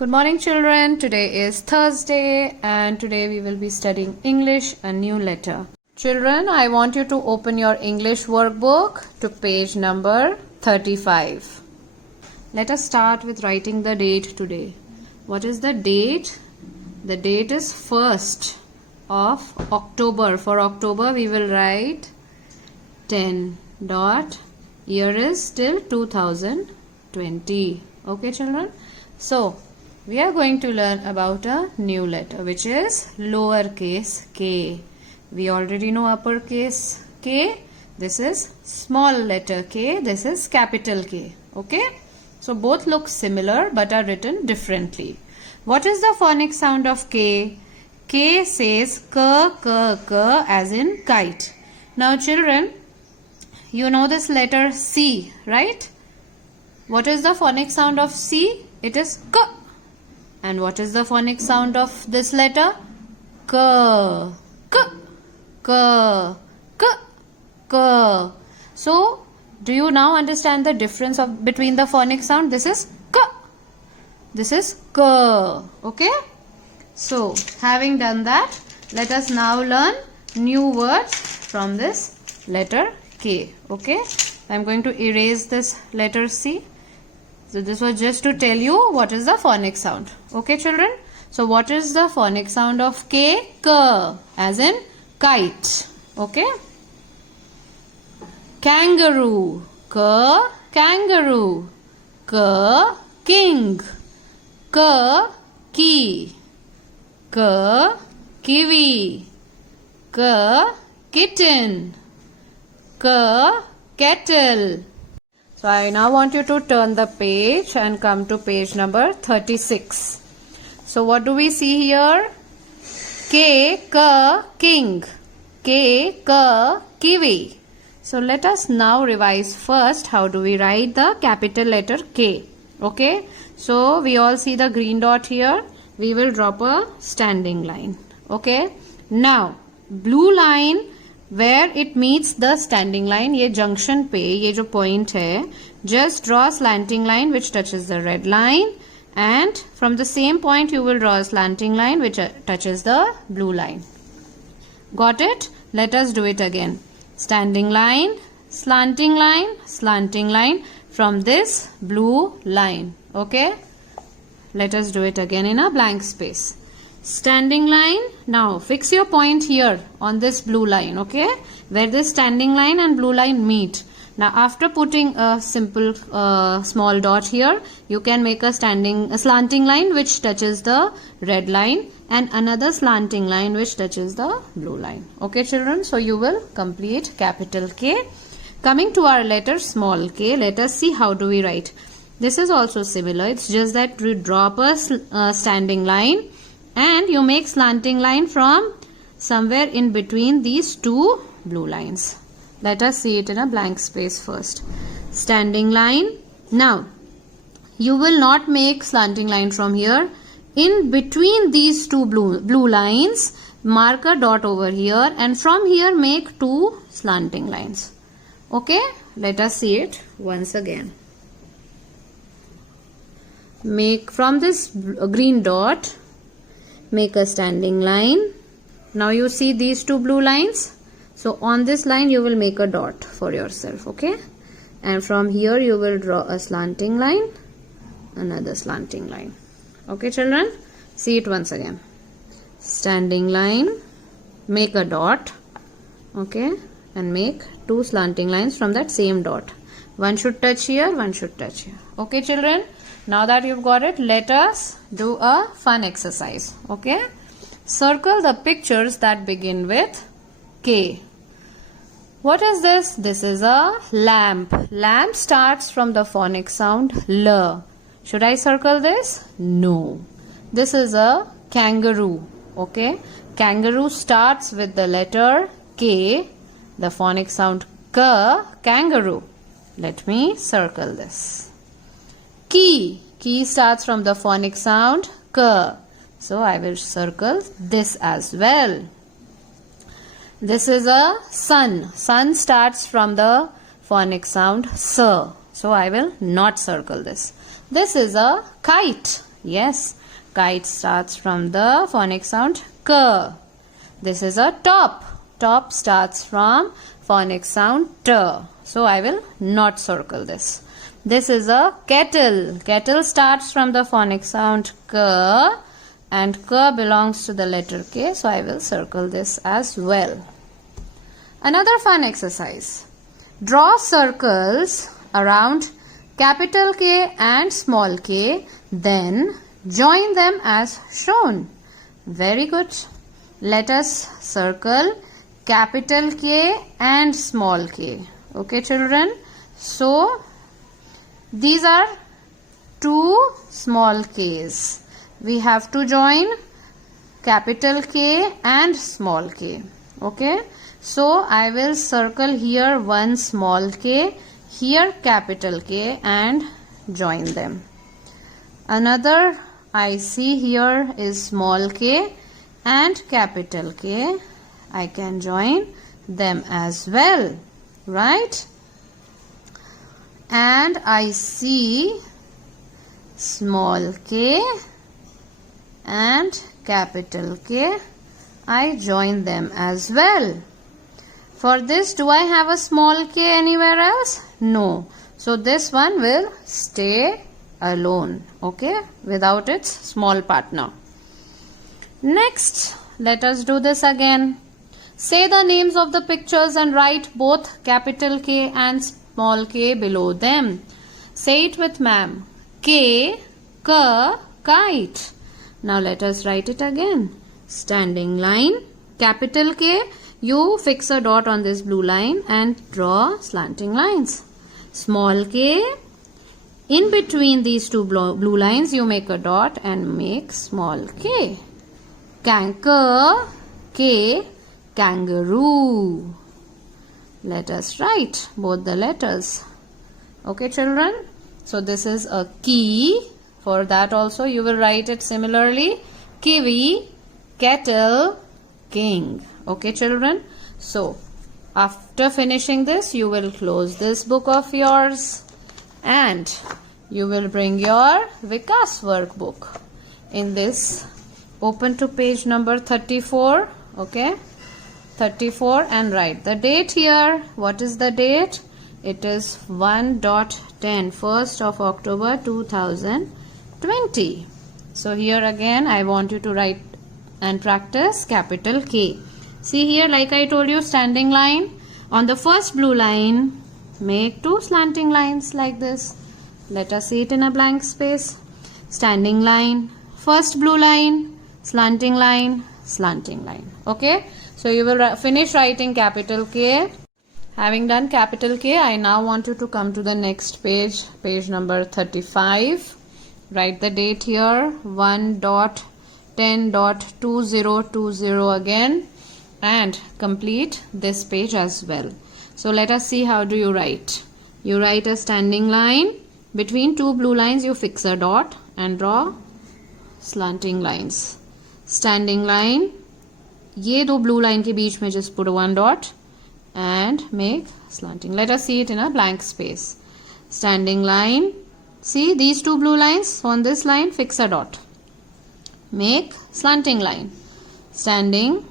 Good morning, children. Today is Thursday and today we will be studying English, a new letter. Children, I want you to open your English workbook to page number 35. Let us start with writing the date today. What is the date? The date is 1st of October. For October, we will write 10 dot. Year is still 2020. Okay, children? So, we are going to learn about a new letter which is lowercase k. We already know uppercase k. This is small letter k. This is capital K. Okay? So both look similar but are written differently. What is the phonic sound of K? K says k, k, k as in kite. Now children, you know this letter C, right? What is the phonic sound of C? It is k. And what is the phonic sound of this letter? K, k, k, k, k. So, do you now understand the difference between the phonic sound? This is k. This is k. Okay? So, having done that, let us now learn new words from this letter K. Okay? I am going to erase this letter C. So this was just to tell you what is the phonic sound. Okay, children? So what is the phonic sound of K? K, as in kite. Okay? Kangaroo. K, kangaroo. K, king. K, key. K, kiwi. K, kitten. K, kettle. So I now want you to turn the page and come to page number 36. So what do we see here? K, K, king. K, K, kiwi. So let us now revise first how do we write the capital letter K. Okay. So we all see the green dot here. We will drop a standing line. Okay. Now blue line where it meets the standing line, ये junction पे ये जो point है, just draw a slanting line which touches the red line, and from the same point you will draw a slanting line which touches the blue line. Got it? Let us do it again. Standing line, slanting line, slanting line from this blue line. Okay? Let us do it again in a blank space. Standing line. Now fix your point here on this blue line, okay, where this standing line and blue line meet. Now after putting a simple small dot here, you can make a slanting line which touches the red line and another slanting line which touches the blue line. Okay, children? So you will complete capital K. Coming to our letter small k, let us see how do we write. This is also similar. It's just that we drop a standing line and you make slanting line from somewhere in between these two blue lines. Let us see it in a blank space first. Standing line. Now, you will not make slanting line from here. In between these two blue lines, mark a dot over here and from here make two slanting lines. Okay? Let us see it once again. Make from this green dot, make a standing line. Now you see these two blue lines. So on this line you will make a dot for yourself. Okay. And from here you will draw a slanting line. Another slanting line. Okay, children. See it once again. Standing line. Make a dot. Okay. And make two slanting lines from that same dot. One should touch here. One should touch here. Okay, children. Now that you've got it, let us do a fun exercise. Okay? Circle the pictures that begin with K. What is this? This is a lamp. Lamp starts from the phonic sound L. Should I circle this? No. This is a kangaroo. Okay? Kangaroo starts with the letter K. The phonic sound K. Kangaroo. Let me circle this. Key. Key starts from the phonic sound K. So I will circle this as well. This is a sun. Sun starts from the phonic sound S. So I will not circle this. This is a kite. Yes, kite starts from the phonic sound K. This is a top. Top starts from phonic sound T. So I will not circle this. This is a kettle. Kettle starts from the phonic sound K, and K belongs to the letter K. So I will circle this as well. Another fun exercise. Draw circles around capital K and small k, then join them as shown. Very good. Let us circle capital K and small k. Okay, children. So, these are two small k's. We have to join capital K and small k. Okay. So, I will circle here one small k, here capital K, and join them. Another I see here is small k and capital K. I can join them as well, right? And I see small k and capital K. I join them as well. For this, do I have a small k anywhere else? No. So this one will stay alone, okay, without its small partner. Next, let us do this again. Say the names of the pictures and write both capital K and small k below them. Say it with ma'am. K, K, kite. Now let us write it again. Standing line, capital K. You fix a dot on this blue line and draw slanting lines. Small k, in between these two blue lines, you make a dot and make small k. K, kangaroo. Let us write both the letters. Okay, children. So this is a key. For that also you will write it similarly. Kiwi, kettle, king. Okay, children. So after finishing this, you will close this book of yours and you will bring your Vikas workbook. In this, open to page number 34. Okay, 34, and write the date here. What is the date? It is 1.10, 1st of October 2020. So here again I want you to write and practice capital K. See here, like I told you, standing line. On the first blue line, make two slanting lines like this. Let us see it in a blank space. Standing line, first blue line, slanting line, slanting line. Okay, so you will finish writing capital K. Having done capital K, I now want you to come to the next page, page number 35. Write the date here, 1.10.2020 again, and complete this page as well. So let us see how do you write. You write a standing line. Between two blue lines you fix a dot and draw slanting lines. Standing line, ये दो blue line के बीच में just put one dot and make slanting. Let us see it in a blank space. Standing line, see these two blue lines, on this line fix a dot. Make slanting line. Standing,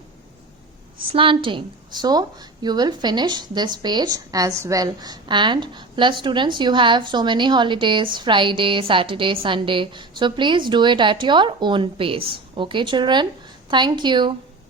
slanting. So you will finish this page as well. And plus students, you have so many holidays, Friday, Saturday, Sunday. So please do it at your own pace. Okay children, thank you.